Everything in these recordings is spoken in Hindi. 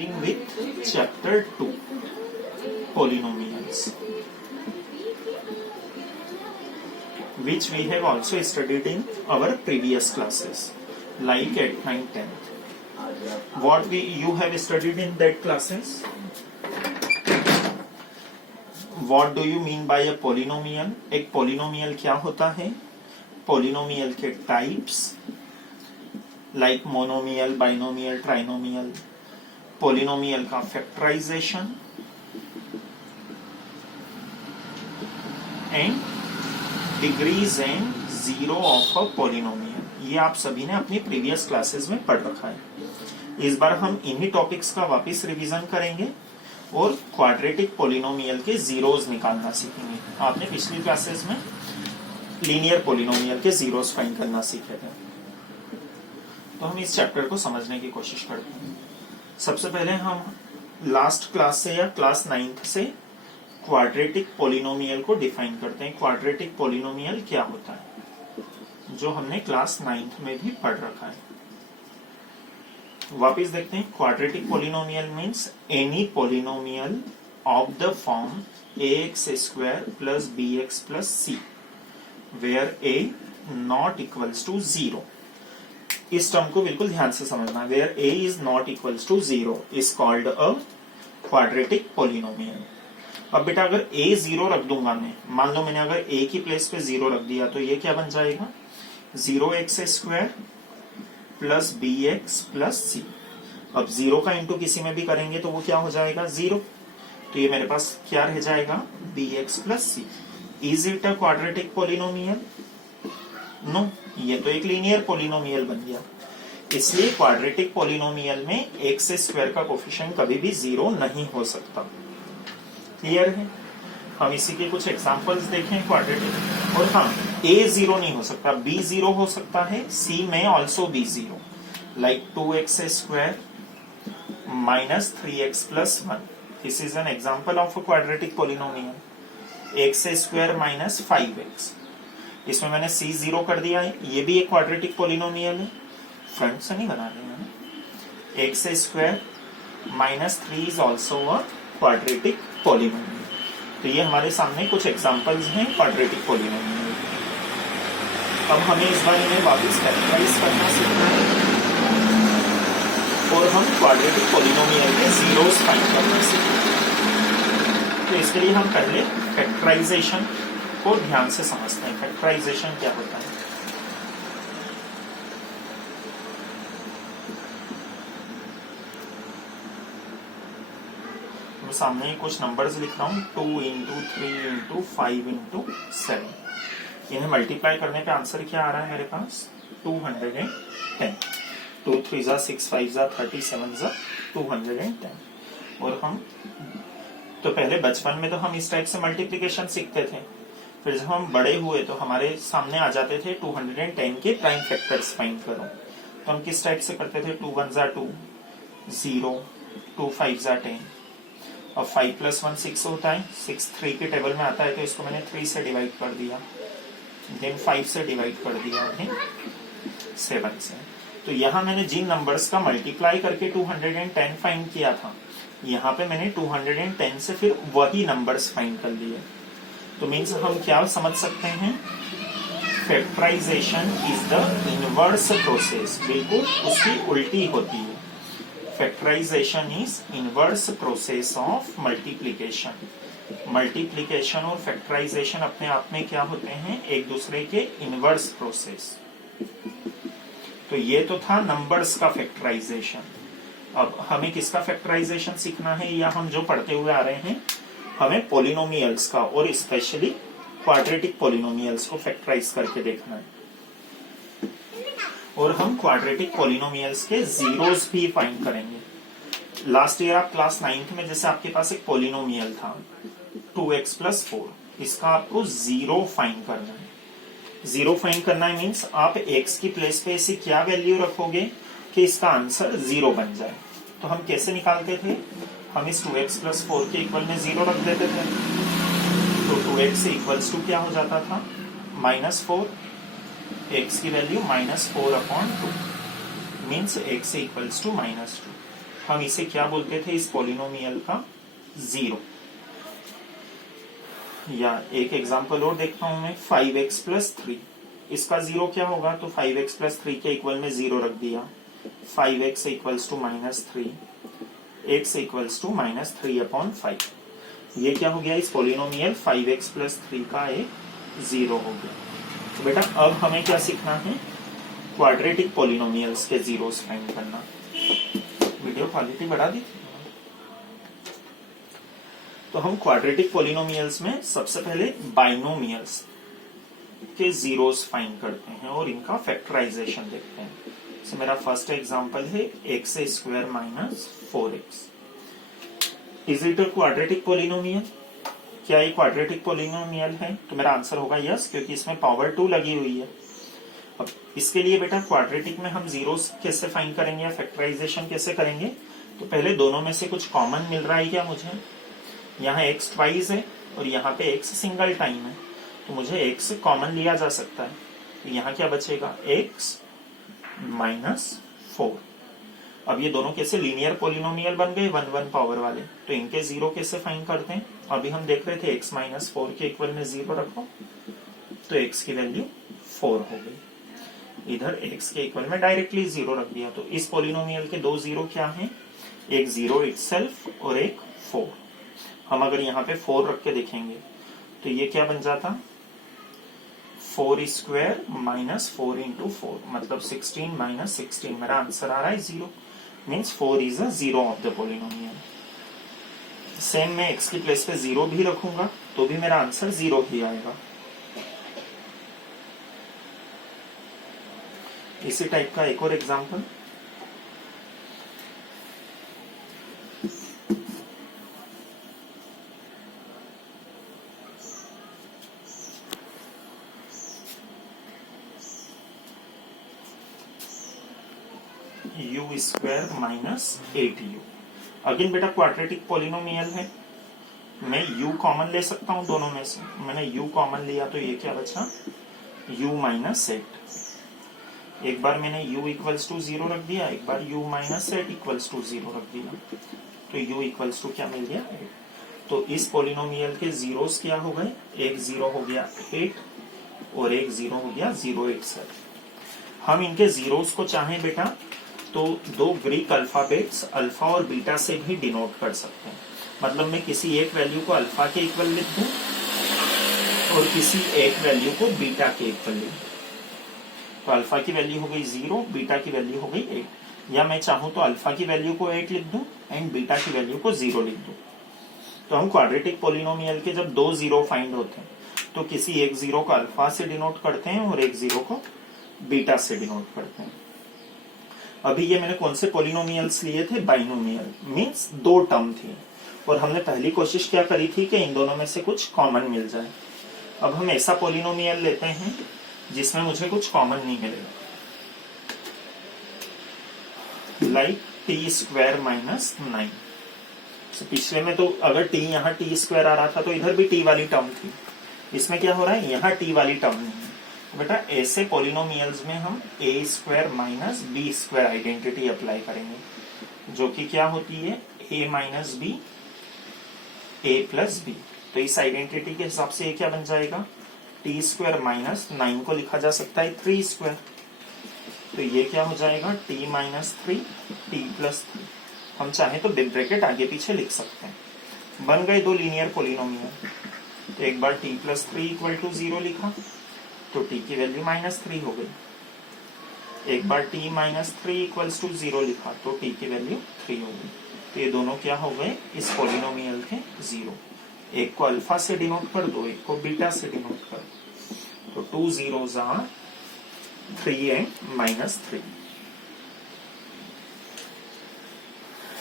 Starting with chapter 2, polynomials, which we have also studied in our previous classes, like at 9th, 10th. What you have studied in that classes? What do you mean by a polynomial? एक polynomial क्या होता है? Polynomial के types, like monomial, binomial, trinomial. Polynomial का factorization and degrees and zero of a polynomial. ये आप सभी ने अपनी प्रीवियस क्लासेस में पढ़ रखा है। इस बार हम इन्हीं टॉपिक्स का वापस रिवीजन करेंगे और क्वाड्रेटिक पोलिनोमियल के जीरोस निकालना सीखेंगे। आपने पिछली क्लासेस में लीनियर पोलिनोमियल के जीरोस फाइंड करना सीखे थे, तो हम इस चैप्टर को समझने की कोशिश करते हैं। सबसे पहले हम लास्ट क्लास से या क्लास 9th से क्वाड्रेटिक पोलिनोमियल को डिफाइन करते हैं। क्वाड्रेटिक पोलिनोमियल क्या होता है, जो हमने क्लास 9th में भी पढ़ रखा है। वापिस देखते हैं। Quadratic polynomial means any polynomial of the form ax² plus bx plus c where a not equals to 0। इस टर्म को बिल्कुल ध्यान से समझना। where a is not equals to 0 is called a quadratic polynomial। अब बेटा अगर a 0 रख दूंगा मैं, मान लो मैंने अगर a की प्लेस पे 0 रख दिया, तो ये क्या बन जाएगा? 0x² plus bx plus c। अब 0 का इंटू किसी में भी करेंगे तो वो क्या हो जाएगा? 0। तो ये मेरे पास क्या रह जाएगा? bx plus c। Is it a quadratic polynomial? No, ये तो एक लीनियर पोलिनोमियल बन गया। इसलिए क्वाड्रेटिक पोलिनोमियल में x² का कोफिशिएंट कभी भी 0 नहीं हो सकता। क्लियर है? हम इसी के कुछ एग्जांपल्स देखें क्वाड्रेटिक। और हाँ, a 0 नहीं हो सकता, b 0 हो सकता है, c में also b 0, like 2x² minus 3x plus 1। This is an example of a quadratic polynomial. x² minus 5x, इसमें मैंने c 0 कर दिया है, ये भी एक क्वाड्रेटिक पोलिनोमियल है। फ्रंट से नहीं बना रहे मैंने। x² minus 3 is also a quadratic polynomial. तो ये हमारे सामने कुछ एग्जांपल्स हैं क्वाड्रेटिक पोलिनोमियल। अब हमें इस बारे में वापस फैक्टराइज करना सीखना है और हम क्वाड्रेटिक पोलिनोमियल के जीरोस फाइंड करना सीखेंगे। तो इसके लिए हम पहले फैक्टराइजेशन को ध्यान से समझते हैं। फैक्टराइजेशन क्या होता है? मैं सामने कुछ नंबर्स लिख रहा हूं, 2 into 3 into 5 into 7। इन्हें मल्टीप्लाई करने का आंसर क्या आ रहा है मेरे पास? 210। 2 3 6 5 37 210। और हम तो पहले बचपन में तो हम इस टाइप से मल्टीप्लिकेशन सीखते थे, फिर जब हम बड़े हुए तो हमारे सामने आ जाते थे 210 के प्राइम फैक्टर्स फाइंड करो। तो हम किस टाइप से करते थे? 2 1 2 0, 2 5 10। अब 5 plus 1 6 होता है, 6 3 के टेबल में आता है, तो इसको मैंने 3 से डिवाइड कर दिया, देन 5 से डिवाइड कर दिया, देन 7 से। तो यहाँ मैंने जिन नंबर्स का मल्टीप्लाई करके 210 फाइंड किया था, यहाँ पे मैंने 210 से फिर वही नंबर्स फाइंड कर लिए। तो मीन्स हम क्या समझ सकते हैं? Factorisation is the inverse process, बिल्कुल उसकी उल्टी होती है। Factorisation is inverse process of multiplication. Multiplication और फैक्टराइजेशन अपने आप में क्या होते हैं? एक दूसरे के इनवर्स प्रोसेस। तो ये तो था नंबर्स का फैक्टराइजेशन। अब हमें किसका फैक्टराइजेशन सीखना है, या हम जो पढ़ते हुए आ रहे हैं, हमें पोलिनोमियल्स का और स्पेशली क्वाड्रेटिक पोलिनोमियल्स को फैक्टराइज करके देखना है। और हम क्वाड्रेटिक पोलिनोमियल्स के जीरोस भी फाइंड करेंगे। लास्ट ईयर आप क्लास 9th में जैसे आपके पास एक पोलिनोमियल था 2x plus 4, इसका आपको जीरो फाइंड करना है। जीरो फाइंड करना है मीन्स आप x की प्लेस पे ऐसी क्या वैल्यू रखोगे कि इसका आंसर 0 बन जाए। तो हम कैसे निकालते थे? हम इस 2x plus 4 के इक्वल में 0 रख देते थे, तो 2x इक्वल्स टू क्या हो जाता था? -4। x की value -4/2 means x equals to -2। हम इसे क्या बोलते थे इस पॉलिनोमियल का, जीरो। या एक एग्जांपल और देखता हूं मैं, 5x प्लस 3, इसका जीरो क्या होगा, तो 5x प्लस 3 के इक्वल में जीरो रख दिया, 5x equals to -3, x equals to -3/5। ये क्या हो गया, इस पॉलिनोमियल 5x प्लस 3 का एक जीरो हो गया। तो बेटा अब हमें क्या सीखना है, क्वाड्रेटिक पॉलिनोमियल्स के जीरोस फाइंड करना। वीडियो क्वालिटी बढ़ा दी। तो हम क्वाड्रेटिक पॉलिनोमियल्स में सबसे पहले बाइनोमियल्स के जीरोस फाइंड करते हैं और इनका फैक्टराइजेशन देखते हैं। तो मेरा फर्स्ट एग्जांपल है x² minus 4x। Is it a quadratic polynomial? क्या ये क्वाड्रेटिक पॉलिनोमियल है? तो मेरा आंसर होगा यस, क्योंकि इसमें पावर 2 लगी हुई है। अब इसके लिए बेटा क्वाड्रेटिक में हम जीरोस कैसे फाइंड करेंगे या फैक्टराइजेशन कैसे करेंगे? तो पहले दोनों में से कुछ कॉमन मिल रहा है क्या मुझे? यहाँ x ट्वाइस है और यहाँ पे x सिंगल टाइम है, तो मुझे x कॉमन लिया जा सकता है। तो यहाँ क्या बचेगा, x -4। अब ये दोनों कैसे लीनियर पॉलिनोमियल बन गए, 1 पावर वाले, तो इनके जीरो कैसे फाइंड करते हैं? अभी हम देख रहे थे x -4 के इक्वल में जीरो रखो, तो x की वैल्यू 4 हो गई। इधर x के इक्वल में डायरेक्टली जीरो रख दिया। तो इस पॉलिनोमियल के दो जीरो क्या हैं, एक जीरो इटसेल्फ और एक 4। हम अगर यहाँ पे 4 रख के देखेंगे तो ये क्या बन जाता, 4² माइनस 4 इंटू 4, मतलब 16 माइनस 16। मेरा आंसर आ रहा है zero, means 4 is a zero of the polynomial. Same मैं x की प्लेस पे जीरो भी रखूंगा तो भी मेरा आंसर जीरो ही आएगा। इसी टाइप का एक और example, u² minus 8u। Again बेटा क्वाड्रेटिक पॉलिनोमियल है, मैं u कॉमन ले सकता हूं दोनों में से। मैंने u कॉमन लिया तो ये क्या बचा, u -8। एक बार मैंने u इक्वल्स टू 0 रख दिया, एक बार u -8 इक्वल्स टू 0 रख दिया, तो u इक्वल्स टू क्या मिल गया, 8। तो इस पॉलिनोमियल के जीरोस क्या हो गए, एक जीरो हो गया 8 और एक जीरो हो गया 0 8। हम इनके जीरोस को चाहें बेटा तो दो ग्रीक अल्फाबेट्स अल्फा और बीटा से भी डिनोट कर सकते हैं। मतलब मैं किसी एक वैल्यू को अल्फा के इक्वल लिख दूं और किसी एक वैल्यू को बीटा के इक्वल लिख दूं। तो अल्फा की वैल्यू हो गई 0, बीटा की वैल्यू हो गई 8। या मैं चाहूं तो अल्फा की वैल्यू को 8 लिख दूं एंड बीटा की वैल्यू को 0 लिख दूं। तो हम क्वाड्रेटिक पॉलिनोमियल के जब दो जीरो फाइंड होते हैं तो किसी एक जीरो को अल्फा से डिनोट करते हैं और एक जीरो को बीटा से डिनोट करते हैं। अभी ये मैंने कौन से पॉलिनोमियल्स लिए थे, बाइनोमियल, मींस दो टर्म थी और हमने पहली कोशिश क्या करी थी कि इन दोनों में से कुछ कॉमन मिल जाए। अब हम ऐसा पॉलिनोमियल लेते हैं जिसमें मुझे कुछ कॉमन नहीं मिलेगा, लाइक t² माइनस 9। पिछले में तो अगर t यहाँ t² आ रहा था तो इधर भी t वाली टर्म थी, इसमें क्या हो रहा है, यहाँ t वाली टर्म नहीं है। बेटा ऐसे पॉलिनोमियल्स में हम a² minus b² identity apply करेंगे, जो कि क्या होती है, a minus b a plus b। तो इस आइडेंटिटी के हिसाब से ये क्या बन जाएगा, t² माइनस 9 को लिखा जा सकता है 3²। तो ये क्या हो जाएगा, t माइनस 3 t प्लस 3। हम चाहे तो बिग ब्रैकेट आगे पीछे लिख सकते हैं। बन गए दो लीनियर पॉलिनोमियल। तो एक बार t प्लस 3 इक्वल टू 0 लिखा तो t की वैल्यू -3 हो गई। एक बार t माइनस 3 इक्वल्स टू 0 लिखा तो t की वैल्यू 3 हो गई। तो ये दोनों क्या हो गए, इस पॉलिनोमियल के जीरो। एक को अल्फा से डिनोट कर दो, एक को बीटा से डिनोट कर दो। तो 2 zeros are 3 and -3।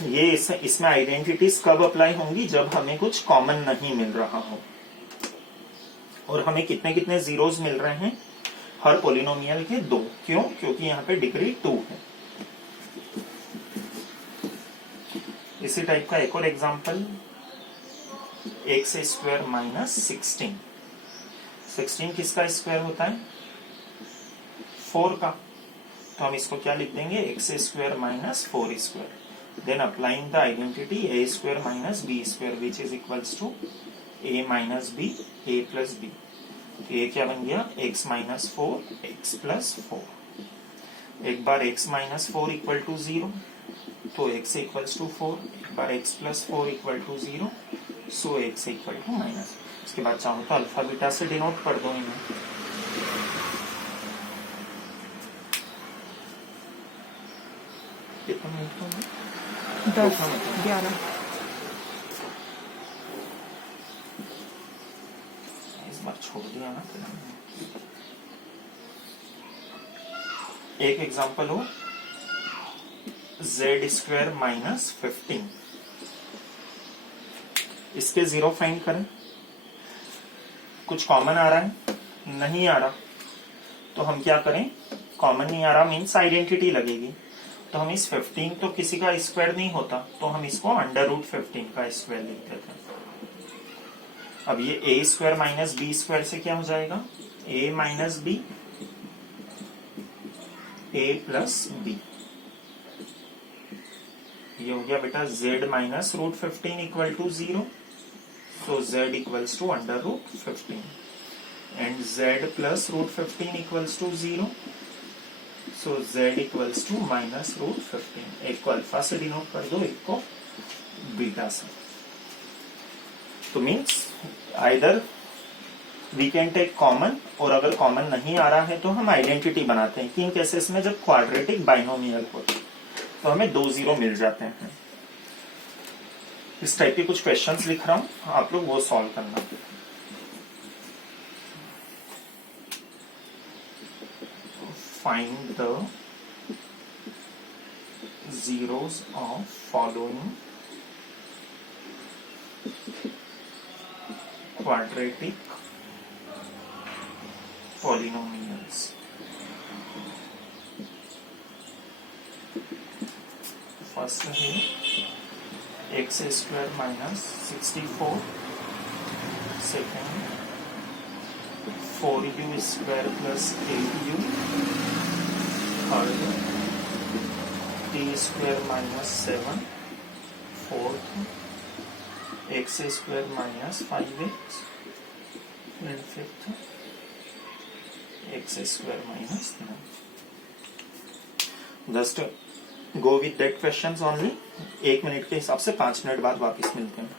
ये इसमें आइडेंटिटीज कब अप्लाई होंगी, जब हमें कुछ कॉमन नहीं मिल रहा हो। और हमें कितने कितने जीरोस मिल रहे हैं, हर पॉलिनोमियल के 2। क्यों, क्योंकि यहाँ पे डिग्री 2 है। इसी टाइप का एक और एग्जांपल, x² माइनस 16। 16 किसका स्क्वायर होता है, 4 का। तो हम इसको क्या लिख देंगे, x² minus 4²। then applying the identity a square minus b square which is equals to a minus b a plus b. तो ये क्या बन गया x minus 4 x plus 4. एक बार x minus 4 इक्वल टू 0 तो x इक्वल्स टू 4. एक बार x plus 4 equal to 0 so x equal to minus. इसके बाद चाहो तो अल्फा बीटा से डिनोट कर दो इन्हें. कितना मिनट हो गया? 10-11. इस बार छोड़ दिया ना. एक एग्जांपल हो z स्क्वायर माइनस 15. इसके जीरो फाइंड करें. कुछ कॉमन आ रहा है? नहीं आ रहा. तो हम क्या करें? कॉमन नहीं आ रहा मीन्स आइडेंटिटी लगेगी. तो हम इस 15 तो किसी का स्क्वायर नहीं होता तो हम इसको अंडर रूट 15 का स्क्वायर लिख देते हैं. अब ये a square minus B square से क्या हो जाएगा? a minus B a plus B. ये हो गया बेटा z minus root 15 equal to 0. So z equals to under root 15 and z plus root 15 equals to 0. So z equals to minus root 15. एक को अल्फा से डिनोट कर दो, एक को बीटा से. तो means either we can take common और अगर कॉमन नहीं आ रहा है तो हम आइडेंटिटी बनाते हैं कि इन केसेस में जब क्वाड्रेटिक बाइनोमियल होते हैं तो हमें 2 0 मिल जाते हैं. इस टाइप के कुछ क्वेश्चंस लिख रहा हूं, आप लोग वो सॉल्व करना. Find the zeros of following quadratic polynomials. First है x square minus 64. Second 4u square plus 8u. Third t square minus 7. Fourth x square minus 5x. And fifth x square minus 9. Just go with that questions only. 1 minute के हिसाब से 5 मिनट बाद वापस मिलते हैं.